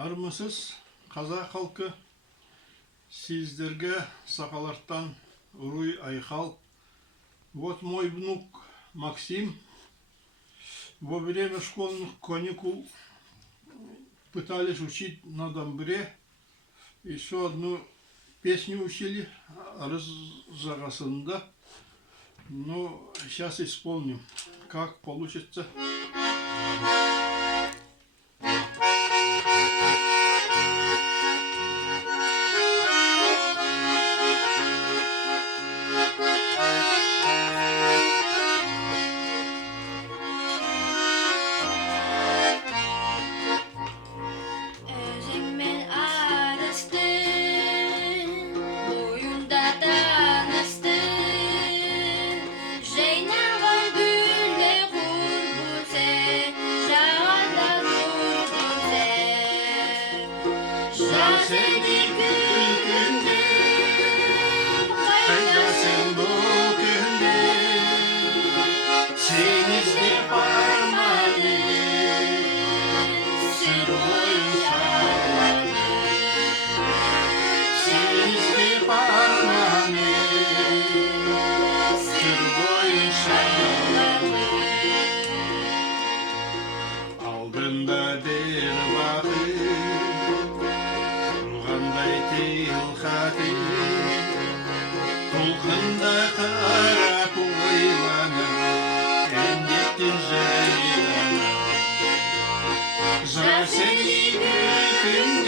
Армысыз қазақ халқы, сіздерге сақаларттан Уруй Айхал. Вот мой внук Максим. Во время школьных каникул пытались учить на домбре. Еще одну песню учили Арзагасында. Но сейчас исполним, как получится. Seni güldürdüm, kaydasın bu günde. Senizli parmağını, sır boyuncalarını. Senizli parmağını, sır boyuncalarını. Aldığında bir vakit Толқында қарап ойланып, әндетті жайланып. Жар сені күлкін